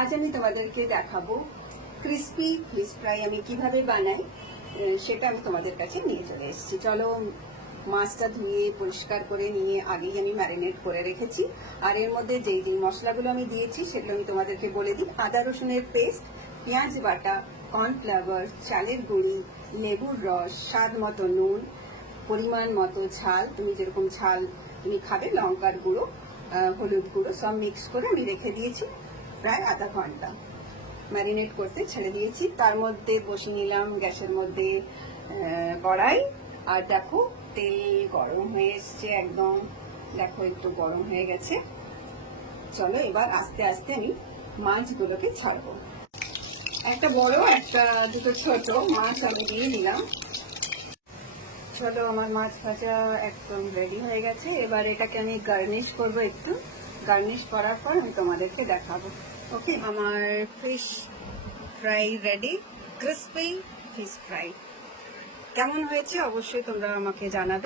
আজ আমি তোমাদেরকে দেখাবো ক্রিস্পি ফিশ ফ্রাই আমি কিভাবে বানাই, সেটা আমি তোমাদের কাছে নিয়ে চলে এসেছি। চলো, মাছটা ধুয়ে পরিষ্কার করে নিয়ে আগেই আমি ম্যারিনেট করে রেখেছি। আর এর মধ্যে যেই যেই মশলাগুলো আমি দিয়েছি সেগুলো আমি তোমাদেরকে বলে দিই। আদা রসুনের পেস্ট, পেঁয়াজ বাটা, কর্নফ্লাওয়ার, চালের গুঁড়ি, লেবুর রস, স্বাদ মতো নুন, পরিমাণ মতো ঝাল, তুমি যেরকম ঝাল তুমি খাবে, লঙ্কার গুঁড়ো, হলুদ গুঁড়ো সব মিক্স করে আমি রেখে দিয়েছি। প্রায় আধা ঘন্টা ম্যারিনেট করতে ছেড়ে দিয়েছি। তার মধ্যে বসিয়ে নিলাম গ্যাসের মধ্যে কড়াই। আর দেখো, তেল গরম হয়ে এসছে একদম, দেখো একটু গরম হয়ে গেছে। চলো এবার আস্তে আস্তে আমি মাছগুলোকে ছাড়বো। একটা বড়, একটা দুটো ছোট মাছ আমি দিয়ে দিলাম। চলো, আমার মাছ ভাজা একদম রেডি হয়ে গেছে। এবার এটাকে আমি গার্নিশ করব। একটু গার্নিশ করার পর আমি তোমাদেরকে দেখাবো। ওকে, আমার fish fry ready, crispy fish fry. কেমন হয়েছে অবশ্যই তোমরা আমাকে জানাবে।